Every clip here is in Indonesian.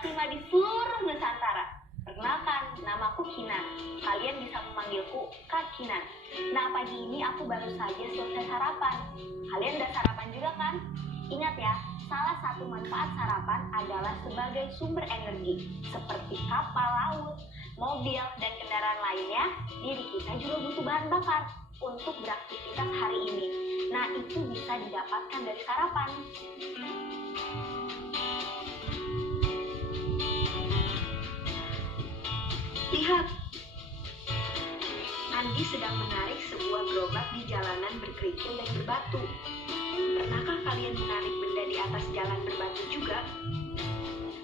kelas 5 di seluruh Nusantara. Perkenalkan, namaku Kina. Kalian bisa memanggilku Kak Kina. Nah, pagi ini aku baru saja selesai sarapan. Kalian udah sarapan juga kan? Ingat ya, salah satu manfaat sarapan adalah sebagai sumber energi, seperti kapal laut, mobil, dan kendaraan lainnya. Diri kita juga butuh bahan bakar untuk beraktivitas hari ini. Nah, itu bisa didapatkan dari sarapan. Lihat, Andi sedang menarik sebuah gerobak di jalanan berkerikil dan berbatu. Pernahkah kalian menarik benda di atas jalan berbatu juga?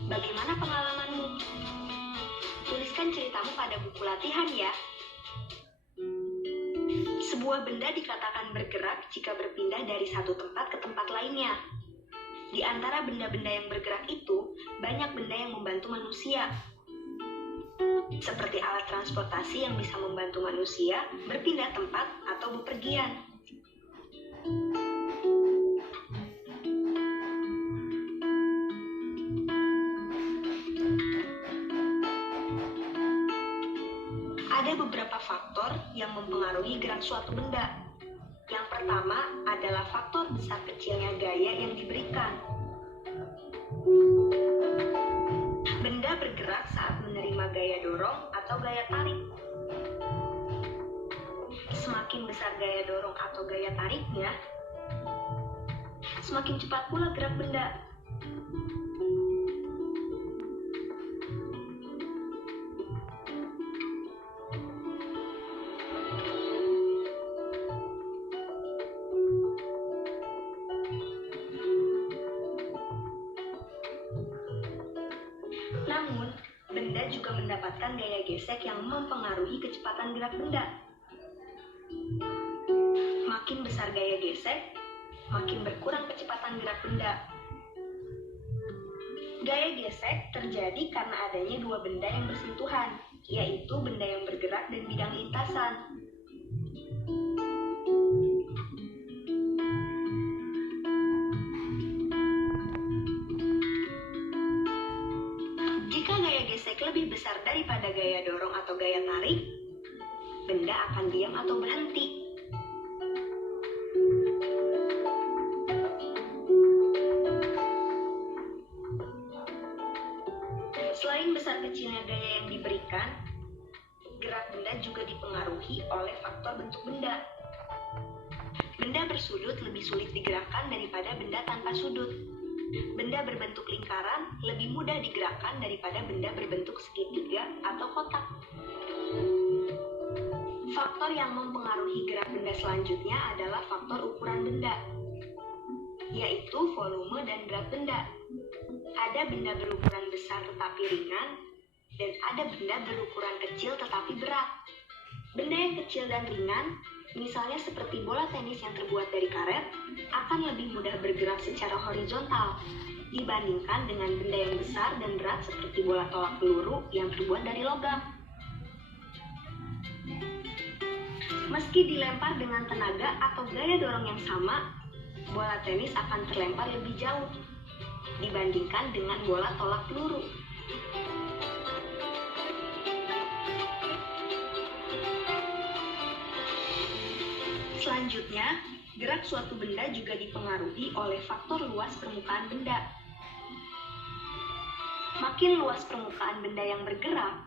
Bagaimana pengalamanmu? Tuliskan ceritamu pada buku latihan ya. Sebuah benda dikatakan bergerak jika berpindah dari satu tempat ke tempat lainnya. Di antara benda-benda yang bergerak itu, banyak benda yang membantu manusia. Seperti alat transportasi yang bisa membantu manusia berpindah tempat atau bepergian. Ada beberapa faktor yang mempengaruhi gerak suatu benda. Yang pertama adalah faktor besar kecilnya gaya yang diberikan. Benda bergerak saat menerima gaya dorong atau gaya tarik. Semakin besar gaya dorong atau gaya tariknya, semakin cepat pula gerak benda. Namun, benda juga mendapatkan gaya gesek yang mempengaruhi kecepatan gerak benda. Makin besar gaya gesek, makin berkurang kecepatan gerak benda. Gaya gesek terjadi karena adanya dua benda yang bersentuhan, yaitu benda yang bergerak dan bidang lintasan. Jika gaya gesek lebih besar daripada gaya dorong atau gaya tarik, benda akan diam atau berhenti. Selain besar kecilnya gaya yang diberikan, gerak benda juga dipengaruhi oleh faktor bentuk benda. Benda bersudut lebih sulit digerakkan daripada benda tanpa sudut. Benda berbentuk lingkaran lebih mudah digerakkan daripada benda berbentuk segitiga atau kotak. Faktor yang mempengaruhi gerak benda selanjutnya adalah faktor ukuran benda, yaitu volume dan berat benda. Ada benda berukuran besar tetapi ringan, dan ada benda berukuran kecil tetapi berat. Benda yang kecil dan ringan, misalnya seperti bola tenis yang terbuat dari karet, akan lebih mudah bergerak secara horizontal dibandingkan dengan benda yang besar dan berat seperti bola tolak peluru yang terbuat dari logam. Meski dilempar dengan tenaga atau gaya dorong yang sama, bola tenis akan terlempar lebih jauh dibandingkan dengan bola tolak peluru. Selanjutnya, gerak suatu benda juga dipengaruhi oleh faktor luas permukaan benda. Makin luas permukaan benda yang bergerak,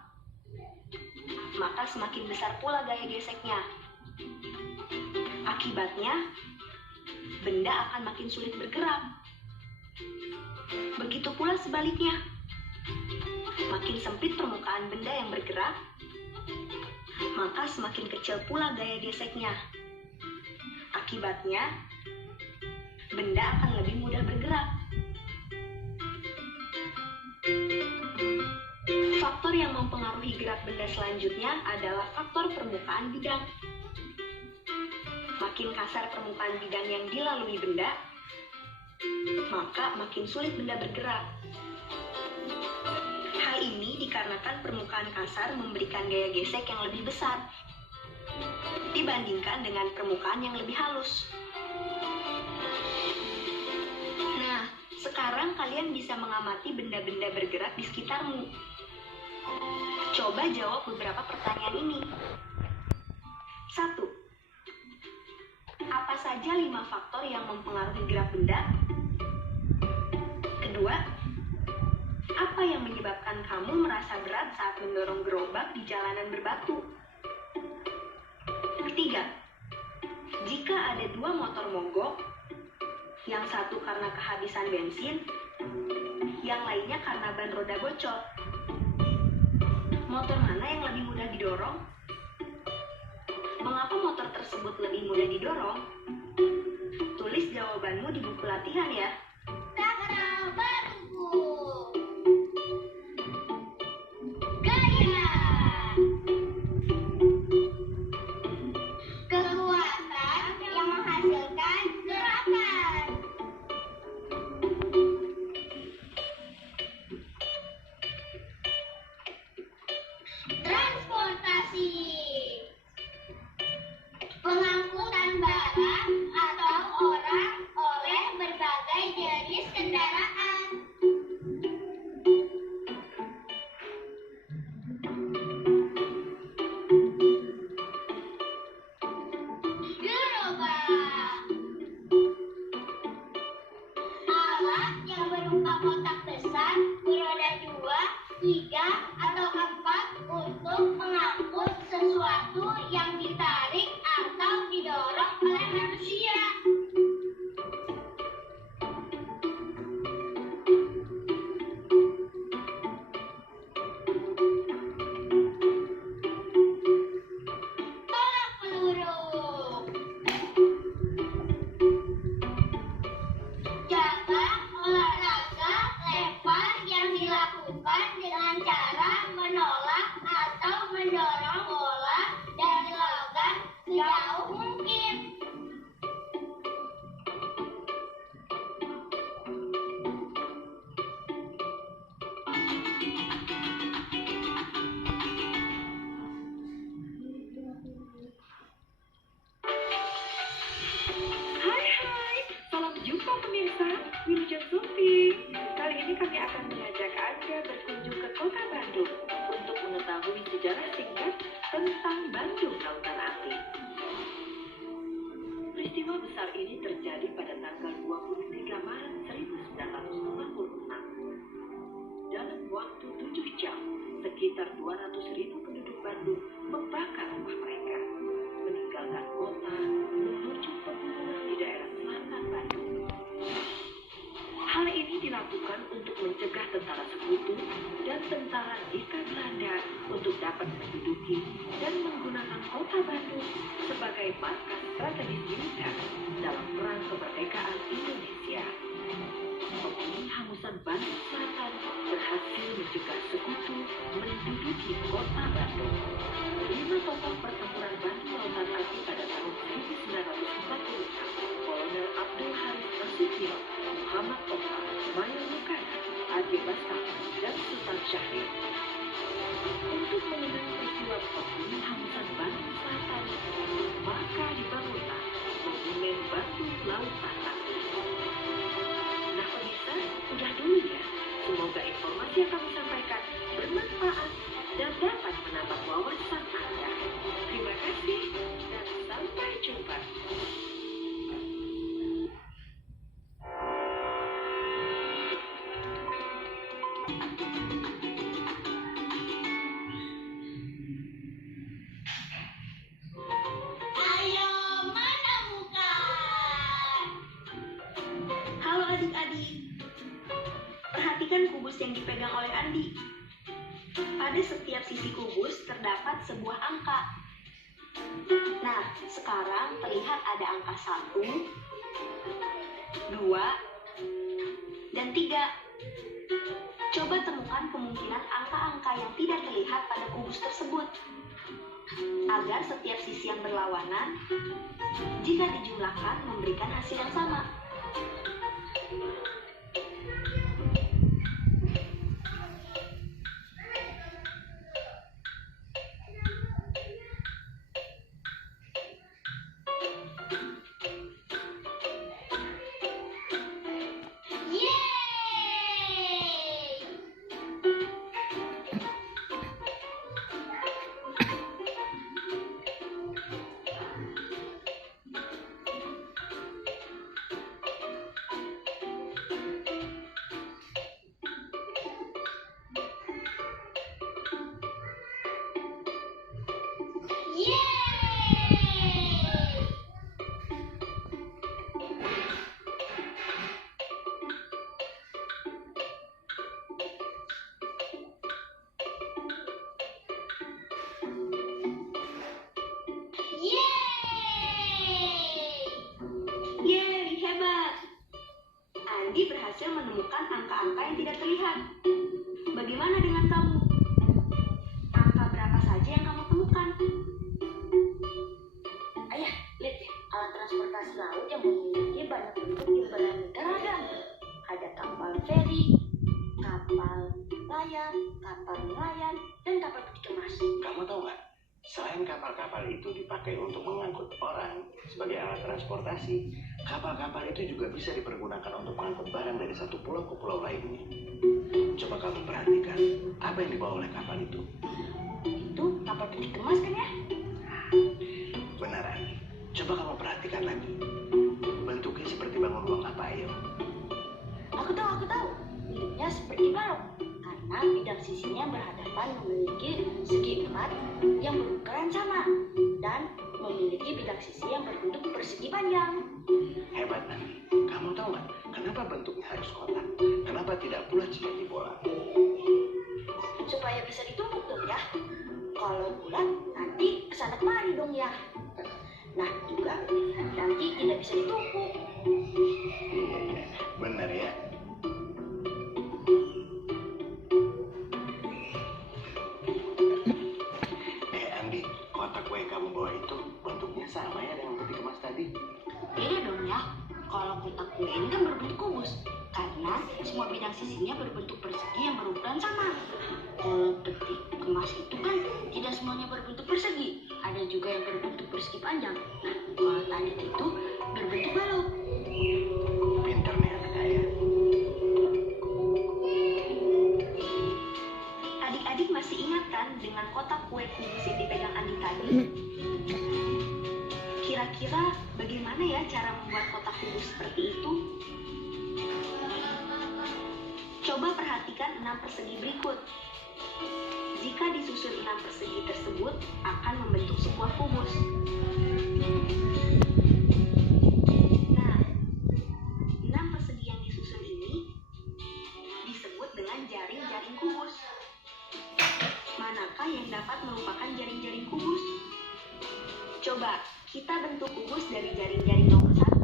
maka semakin besar pula gaya geseknya. Akibatnya, benda akan makin sulit bergerak. Begitu pula sebaliknya. Makin sempit permukaan benda yang bergerak, maka semakin kecil pula gaya geseknya. Akibatnya, benda akan lebih mudah bergerak. Faktor yang mempengaruhi gerak benda selanjutnya adalah faktor permukaan bidang. Makin kasar permukaan bidang yang dilalui benda, maka makin sulit benda bergerak. Hal ini dikarenakan permukaan kasar memberikan gaya gesek yang lebih besar dibandingkan dengan permukaan yang lebih halus. Nah, sekarang kalian kalian bisa mengamati benda-benda bergerak di sekitarmu. Coba jawab beberapa pertanyaan ini. 1. Apa saja 5 faktor yang mempengaruhi gerak benda? Kedua, apa yang menyebabkan kamu merasa berat saat mendorong gerobak di jalanan berbatu? Ketiga, jika ada 2 motor mogok, yang satu karena kehabisan bensin, yang lainnya karena ban roda bocor, motor mana yang lebih mudah didorong? Mengapa motor tersebut lebih mudah didorong? Tulis jawabanmu di buku latihan ya. Kakak baruku. Gaya. Kekuatan yang menghasilkan gerakan. Transportasi. Pengangkutan barang atau orang oleh berbagai jenis kendaraan. Gerobak. Alat yang berupa kotak besar beroda 2, 3, atau 4 untuk mengangkut sesuatu yang ditarik atau didorong oleh manusia. Tolak peluru. Cabang olahraga lempar yang dilakukan dengan cara menolak atau mendorong bola dari logam sejauh mungkin. Hai, salam jumpa pemirsa, Wilujeng Sufi. Kali ini kami akan mengajak Anda berkunjung ke kota Bandung untuk mengetahui sejarah singkat tentang Bandung Lautan Api. Peristiwa besar ini terjadi pada tanggal 23 Maret 1946. Dalam waktu 7 jam, sekitar 200.000 penduduk Bandung membakar rumah mereka, meninggalkan kota menuju pegunungan di daerah selatan Bandung. Hal ini dilakukan untuk mencegah tentara sekutu dan tentara Nika Belanda untuk dapat menduduki dan menggunakan kota Bandung sebagai markas strategis militer dalam perang kemerdekaan Indonesia. Penghuni Hamusan Bandung Selatan berhasil mencegah sekutu menduduki kota Bandung. 5 tokoh pertempuran Bandung Lautan Api pada tahun 1946, Kolonel Abdul Haris Nasution, Muhammad Toha, Mayor Mukana, Aceh Bastama, dan Sultan Syahrir. Untuk mengenang peristiwa penghuni Hamusan Bandung Selatan, maka dibangunlah Monumen Bandung Lautan Api. Nah pemirsa, udah dulu ya. Semoga informasi yang kami sampaikan bermanfaat dan dapat menambah wawasan Anda. Terima kasih dan sampai jumpa. Ayo menemukan. Halo adik-adik. Perhatikan kubus yang dipegang oleh Andi. Pada setiap sisi kubus terdapat sebuah angka. Nah, sekarang terlihat ada angka 1, 2, dan 3. Coba temukan kemungkinan angka-angka yang tidak terlihat pada kubus tersebut. Agar setiap sisi yang berlawanan, jika dijumlahkan memberikan hasil yang sama. Yeay! Andi berhasil menemukan angka-angka yang tidak terlihat. Bagaimana dengan kamu? Angka berapa saja yang kamu temukan? Ayah, lihat ya, alat transportasi laut yang memiliki banyak bentuk yang beraneka ragam. Ada kapal feri, kapal layar, kapal nelayan, dan kapal peti kemas. Kamu tahu nggak? Selain kapal-kapal itu dipakai untuk mengangkut orang sebagai alat transportasi, kapal-kapal itu juga bisa dipergunakan untuk mengangkut barang dari satu pulau ke pulau lainnya. Coba kamu perhatikan, apa yang dibawa oleh kapal itu? Itu kapal peti kemas kan ya? Benar, Andi. Coba kamu perhatikan lagi. Bentuknya seperti bangun ruang apa, ayo? Aku tahu. Bentuknya seperti balok. Karena bidang sisinya berhadapan memiliki segi empat yang berukuran sama dan memiliki bidang sisi yang berbentuk persegi panjang. Hebat, Andi. Kamu tahu nggak, kenapa bentuknya harus kotak? Kenapa tidak bulat seperti bola? Supaya bisa ditumpuk dong ya. Kalau bulat nanti kesana kemari dong ya. Nah juga nanti tidak bisa ditumpuk. Iya, benar ya. Andi, kotak kue yang kamu bawa itu bentuknya sama ya dengan peti kemas tadi? Beda dong ya. Kalau kotak kue ini kan berbentuk kubus karena semua bidang sisinya berbentuk persegi yang berukuran sama. Kalau peti kemas itu kan tidak semuanya berbentuk persegi, ada juga yang berbentuk persegi panjang. Nah, kalau tadi itu berbentuk balok. Pinter nih anak ayah. Adik-adik masih ingat kan dengan kotak kue kubus yang dipegang Andi tadi? Kira-kira bagaimana ya cara membuat kotak kubus seperti itu? Coba perhatikan 6 persegi berikut. Jika disusun 6 persegi tersebut akan membentuk sebuah kubus. Nah, 6 persegi yang disusun ini disebut dengan jaring-jaring kubus. Manakah yang dapat merupakan jaring-jaring kubus? Coba kita bentuk kubus dari jaring-jaring nomor 1.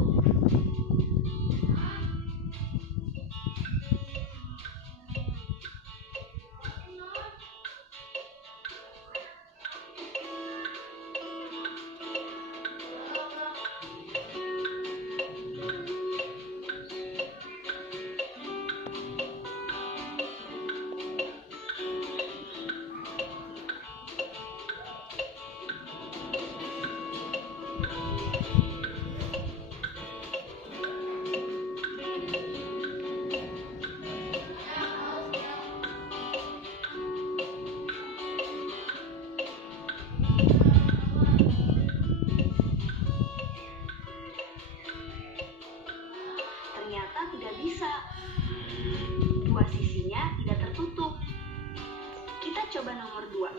Ternyata tidak bisa. Dua sisinya tidak tertutup. Kita coba nomor 2.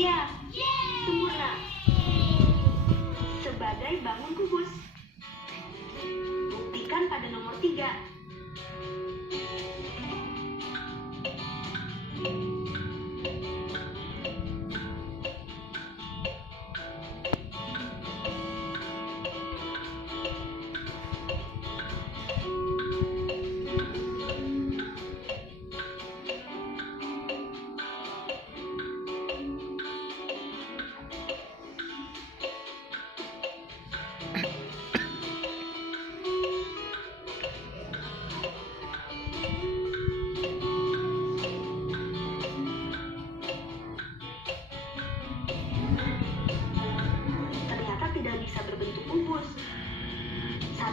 Ya, sempurna. Sebagai bangun kubus. Buktikan pada nomor 3.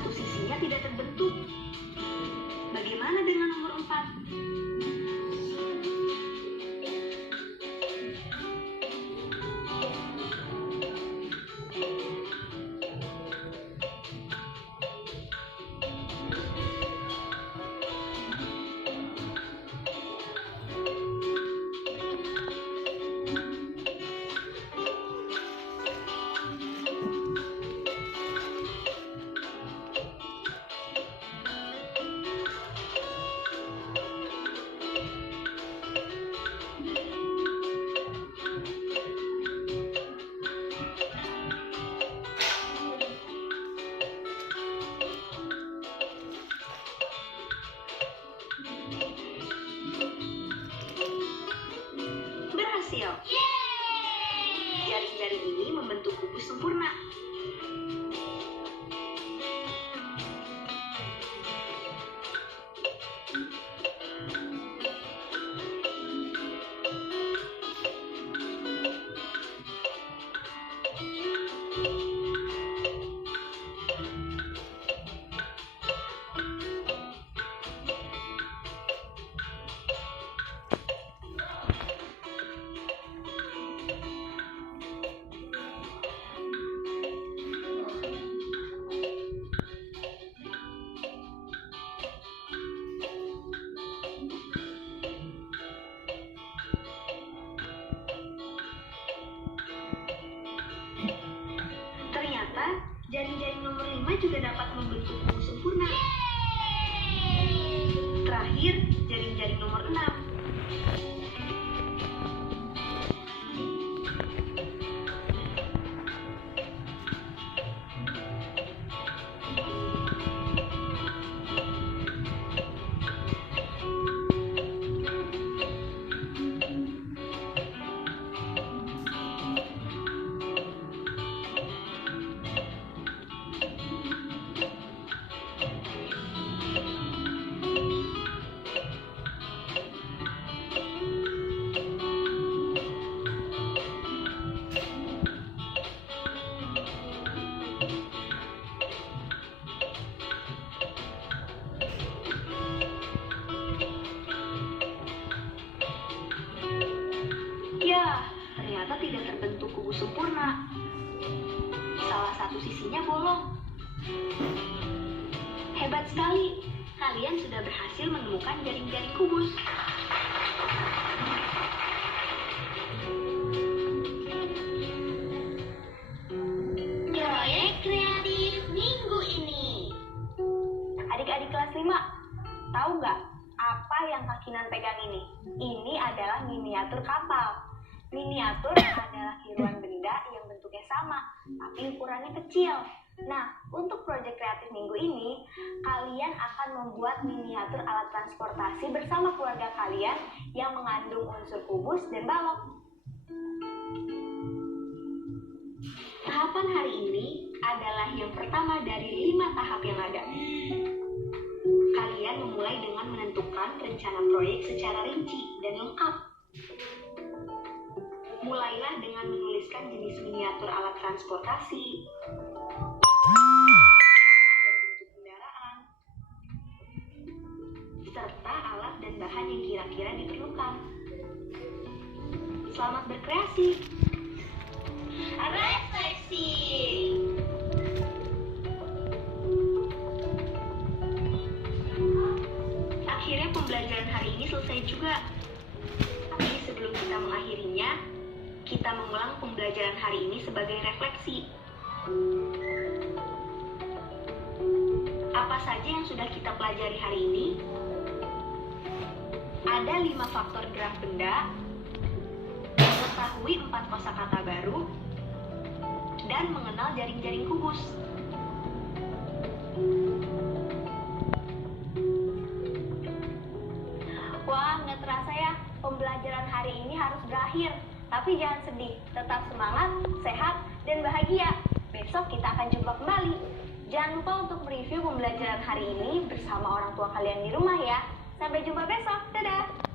satu sisinya tidak terbentuk. Bagaimana dengan nomor 4? Berhasil. Jaring-jaring ini membentuk kubus sempurna. Ternyata jaring-jaring nomor 5 juga dapat membentuk kubus sempurna. Terakhir, jaring-jaring nomor 6. Ya, ternyata tidak terbentuk kubus sempurna. Salah satu sisinya bolong. Hebat sekali, kalian sudah berhasil menemukan jaring-jaring kubus. Proyek kreatif minggu ini. Adik-adik kelas 5, tahu nggak apa yang Kak Kinan pegang ini? Ini adalah miniatur kapal. Miniatur adalah tiruan benda yang bentuknya sama, tapi ukurannya kecil. Nah, untuk proyek kreatif minggu ini, kalian akan membuat miniatur alat transportasi bersama keluarga kalian yang mengandung unsur kubus dan balok. Tahapan hari ini adalah yang pertama dari 5 tahap yang ada. Kalian memulai dengan menentukan rencana proyek secara rinci dan lengkap. Mulailah dengan menuliskan jenis miniatur alat transportasi, dan bentuk kendaraan, serta alat dan bahan yang kira-kira diperlukan. Selamat berkreasi! Refleksi. Akhirnya pembelajaran hari ini selesai juga. Tapi sebelum kita mengakhirinya, kita mengulang pembelajaran hari ini sebagai refleksi. Apa saja yang sudah kita pelajari hari ini? Ada 5 faktor gerak benda, mengetahui 4 kosakata baru, dan mengenal jaring-jaring kubus. Wah, nggak terasa ya, pembelajaran hari ini harus berakhir. Tapi jangan sedih, tetap semangat, sehat, dan bahagia. Besok kita akan jumpa kembali. Jangan lupa untuk mereview pembelajaran hari ini bersama orang tua kalian di rumah ya. Sampai jumpa besok, dadah!